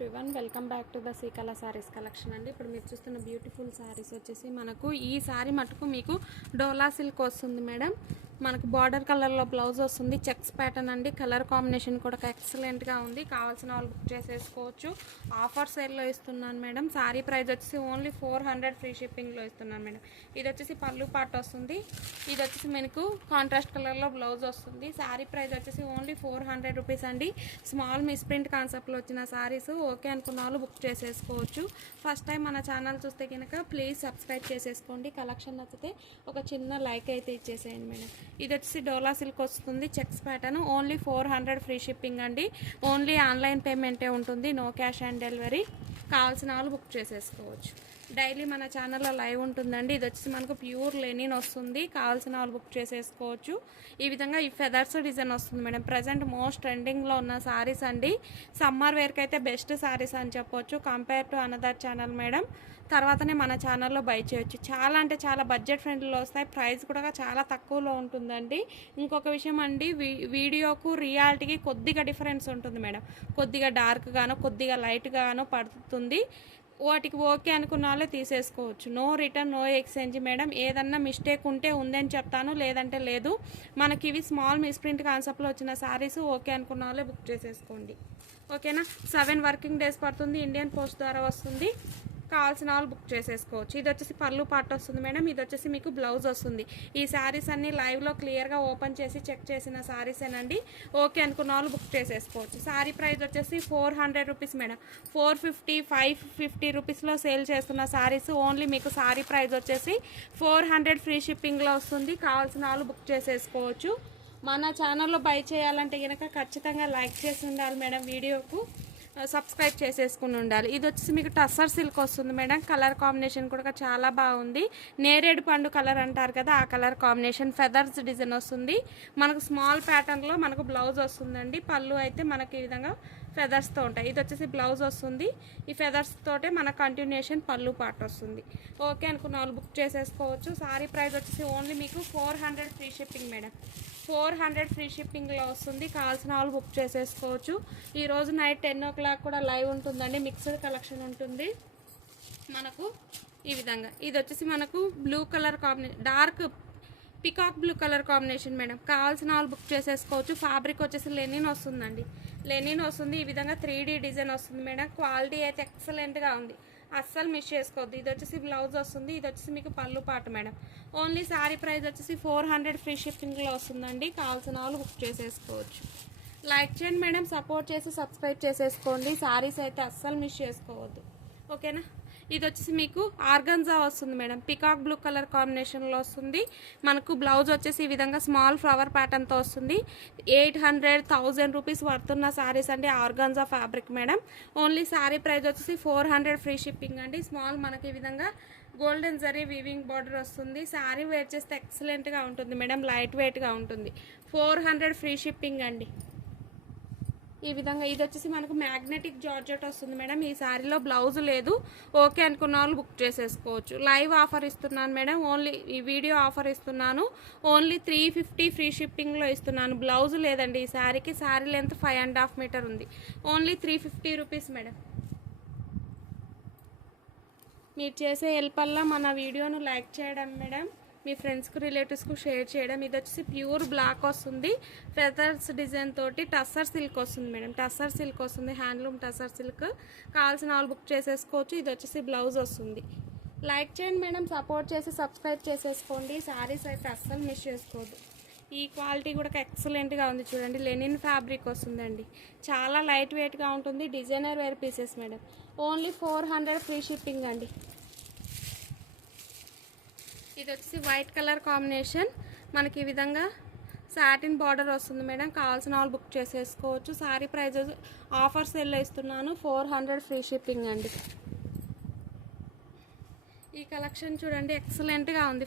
Everyone, welcome back to the Srikala saris collection అండి. ఇప్పుడు మీరు చూస్తున్న బ్యూటిఫుల్ సారీస్ వచ్చేసి మనకు ఈ సారీ మటుకు మీకు డోలా సిల్క్ వస్తుంది మేడం. మనకు బార్డర్ కలర్లో బ్లౌజ్ వస్తుంది, చెక్స్ ప్యాటర్న్ అండి. కలర్ కాంబినేషన్ కూడా ఎక్సలెంట్గా ఉంది. కావాల్సిన వాళ్ళు బుక్ చేసేసుకోవచ్చు. ఆఫర్ సేల్లో ఇస్తున్నాను మేడం. సారీ ప్రైస్ వచ్చేసి ఓన్లీ 400 ఫ్రీ షిప్పింగ్లో ఇస్తున్నాను మేడం. ఇది వచ్చేసి పళ్ళు పార్ట్ వస్తుంది. ఇది వచ్చేసి మనకు కాంట్రాస్ట్ కలర్లో బ్లౌజ్ వస్తుంది. సారీ ప్రైస్ వచ్చేసి ఓన్లీ 400 రూపీస్ అండి. స్మాల్ మిస్ప్రింట్ కాన్సెప్ట్లో వచ్చిన సారీస్ ఓకే అనుకున్న వాళ్ళు బుక్ చేసేసుకోవచ్చు. ఫస్ట్ టైం మన ఛానల్ చూస్తే కనుక ప్లీజ్ సబ్స్క్రైబ్ చేసేసుకోండి. కలెక్షన్ నచ్చితే ఒక చిన్న లైక్ అయితే ఇచ్చేసేయండి మేడం. ఇది వచ్చేసి డోలా సిల్క్ వస్తుంది, checks pattern. Only 400 free shipping అండి. ఓన్లీ ఆన్లైన్ పేమెంటే ఉంటుంది, నో క్యాష్ ఆన్ డెలివరీ. కావాల్సిన వాళ్ళు బుక్ చేసేసుకోవచ్చు. డైలీ మన ఛానల్లో లైవ్ ఉంటుందండి. ఇది వచ్చేసి మనకు ప్యూర్ లెనిన్ వస్తుంది. కావాల్సిన వాళ్ళు బుక్ చేసేసుకోవచ్చు. ఈ విధంగా ఈ ఫెదర్స్ డిజైన్ వస్తుంది మేడం. ప్రజెంట్ మోస్ట్ ట్రెండింగ్లో ఉన్న సారీస్ అండి. సమ్మర్ వేర్కి అయితే బెస్ట్ సారీస్ అని చెప్పొచ్చు compare to another channel madam. తర్వాతనే మన ఛానల్లో బై చేయొచ్చు. చాలా అంటే చాలా బడ్జెట్ ఫ్రెండ్లీలో వస్తాయి. ప్రైస్ కూడా చాలా తక్కువలో ఉంటుందండి. ఇంకొక విషయం అండి, వీడియోకు రియాలిటీకి కొద్దిగా డిఫరెన్స్ ఉంటుంది మేడం. కొద్దిగా డార్క్ గాను కొద్దిగా లైట్ గాను పడుతుంది. వాటికి ఓకే అనుకున్న వాళ్ళే తీసేసుకోవచ్చు. No return, no exchange madam. ఏదన్నా మిస్టేక్ ఉంటే ఉందని చెప్తాను, లేదంటే లేదు. మనకి ఇవి స్మాల్ మిస్ప్రింట్ కాన్సెప్ట్లో వచ్చిన సారీస్ ఓకే అనుకున్న వాళ్ళే బుక్ చేసేసుకోండి. ఓకేనా. 7 వర్కింగ్ డేస్ పడుతుంది. ఇండియన్ పోస్ట్ ద్వారా వస్తుంది. కావాల్సిన వాళ్ళు బుక్ చేసేసుకోవచ్చు. ఇది వచ్చేసి పళ్ళు పార్ట్ వస్తుంది మేడం. ఇది వచ్చేసి మీకు బ్లౌజ్ వస్తుంది. ఈ శారీస్ అన్ని లైవ్లో క్లియర్గా ఓపెన్ చేసి చెక్ చేసిన శారీసేనండి. ఓకే అనుకున్న వాళ్ళు బుక్ చేసేసుకోవచ్చు. శారీ ప్రైస్ వచ్చేసి 400 రూపీస్ మేడం. 450, 550 రూపీస్లో సేల్ చేస్తున్న శారీస్ ఓన్లీ మీకు శారీ ప్రైస్ వచ్చేసి 400 ఫ్రీ షిప్పింగ్లో వస్తుంది. కావాల్సిన వాళ్ళు బుక్ చేసేసుకోవచ్చు. మన ఛానల్లో బై చేయాలంటే కనుక ఖచ్చితంగా లైక్ చేసి ఉండాలి మేడం. వీడియోకు సబ్స్క్రైబ్ చేసేసుకుని ఉండాలి. ఇది వచ్చేసి మీకు టస్సర్ సిల్క్ వస్తుంది మేడం. కలర్ కాంబినేషన్ కూడా చాలా బాగుంది. నేరేడు పండు కలర్ అంటారు కదా, ఆ కలర్ కాంబినేషన్. ఫెదర్స్ డిజైన్ వస్తుంది. మనకు స్మాల్ ప్యాటర్న్లో మనకు బ్లౌజ్ వస్తుందండి. పళ్ళు అయితే మనకి ఈ విధంగా ఫెదర్స్తో ఉంటాయి. ఇది వచ్చేసి బ్లౌజ్ వస్తుంది. ఈ ఫెదర్స్ తోటే మన కంటిన్యూషన్ పళ్ళు పార్ట్ వస్తుంది. ఓకే అనుకున్న వాళ్ళు బుక్ చేసేసుకోవచ్చు. సారీ ప్రైస్ వచ్చేసి ఓన్లీ మీకు 400 ఫ్రీ షిప్పింగ్ మేడం. 400 ఫ్రీ షిప్పింగ్లో వస్తుంది. కావాల్సిన వాళ్ళు బుక్ చేసేసుకోవచ్చు. ఈరోజు నైట్ 10 o'clock కూడా లైవ్ ఉంటుందండి. మిక్స్డ్ కలెక్షన్ ఉంటుంది మనకు ఈ విధంగా. ఇది వచ్చేసి మనకు blue colour combination, dark peacock blue colour combination madam. కావాల్సిన వాళ్ళు బుక్ చేసేసుకోవచ్చు. ఫ్యాబ్రిక్ వచ్చేసి లెనిన్ వస్తుందండి. లెనిన్ వస్తుంది. ఈ విధంగా 3D డిజైన్ వస్తుంది మేడం. క్వాలిటీ అయితే ఎక్సలెంట్గా ఉంది, అస్సలు మిస్ చేసుకోవద్దు. ఇది వచ్చేసి బ్లౌజ్ వస్తుంది. ఇది వచ్చేసి మీకు పళ్ళు పాట మేడం. ఓన్లీ శారీ ప్రైస్ వచ్చేసి 400 ఫ్రీ షిప్పింగ్లో వస్తుందండి. కావాల్సిన వాళ్ళు బుక్ చేసేసుకోవచ్చు. లైక్ చేయండి మేడం, సపోర్ట్ చేసి సబ్స్క్రైబ్ చేసేసుకోండి. శారీస్ అయితే అస్సలు మిస్ చేసుకోవద్దు. ఓకేనా. ఇది వచ్చేసి మీకు ఆర్గంజా వస్తుంది మేడం. పికాక్ బ్లూ కలర్ కాంబినేషన్లో వస్తుంది. మనకు బ్లౌజ్ వచ్చేసి ఈ విధంగా స్మాల్ ఫ్లవర్ ప్యాటర్న్తో వస్తుంది. 800-1000 రూపీస్ పడుతున్న శారీస్ అండి. Organza fabric madam. Only sari price వచ్చేసి 400 ఫ్రీ షిప్పింగ్ అండి. స్మాల్ మనకి ఈ విధంగా గోల్డెన్ జరీ వీవింగ్ బార్డర్ వస్తుంది. శారీ వేర్ చేస్తే ఎక్సలెంట్గా ఉంటుంది మేడం. లైట్ వెయిట్గా ఉంటుంది. 400 ఫ్రీ షిప్పింగ్ అండి. ఈ విధంగా ఇది వచ్చేసి మనకు మ్యాగ్నెటిక్ జార్జెట్ వస్తుంది మేడం. ఈ శారీలో బ్లౌజ్ లేదు. ఓకే అనుకున్న వాళ్ళు బుక్ చేసేసుకోవచ్చు. లైవ్ ఆఫర్ ఇస్తున్నాను మేడం. ఓన్లీ ఈ వీడియో ఆఫర్ ఇస్తున్నాను. ఓన్లీ 350 ఫ్రీ షిప్పింగ్లో ఇస్తున్నాను. బ్లౌజ్ లేదండి ఈ శారీకి. శారీ లెంత్ 5.5 మీటర్ ఉంది. Only 350 rupees madam. మీరు చేసే హెల్ప్ వల్ల మన వీడియోను లైక్ చేయడం మేడం, మీ ఫ్రెండ్స్కు రిలేటివ్స్కు షేర్ చేయడం. ఇది వచ్చేసి ప్యూర్ బ్లాక్ వస్తుంది. ఫెదర్స్ డిజైన్ తోటి టస్సర్ సిల్క్ వస్తుంది మేడం. టస్సర్ సిల్క్ వస్తుంది, హ్యాండ్లూమ్ టస్సర్ సిల్క్. కావాల్సిన వాళ్ళు బుక్ చేసేసుకోవచ్చు. ఇది వచ్చేసి బ్లౌజ్ వస్తుంది. లైక్ చేయండి మేడం, సపోర్ట్ చేసి సబ్స్క్రైబ్ చేసేసుకోండి. శారీస్ అయితే అస్సలు మిస్ చేసుకోవద్దు. ఈ క్వాలిటీ కూడా ఎక్సలెంట్గా ఉంది చూడండి. లెనిన్ ఫ్యాబ్రిక్ వస్తుందండి. చాలా లైట్ వెయిట్గా ఉంటుంది. Designer wear pieces madam. Only 400 free shipping అండి. ఇది వచ్చేసి వైట్ కలర్ కాంబినేషన్. మనకి ఈ విధంగా సాటిన్ బార్డర్ వస్తుంది మేడం. కావాల్సిన వాళ్ళు బుక్ చేసేసుకోవచ్చు. సారీ ప్రైస్ ఆఫర్ సేల్లో ఇస్తున్నాను. 400 ఫ్రీ షిప్పింగ్ అండి. ఈ కలెక్షన్ చూడండి, ఎక్సలెంట్గా ఉంది.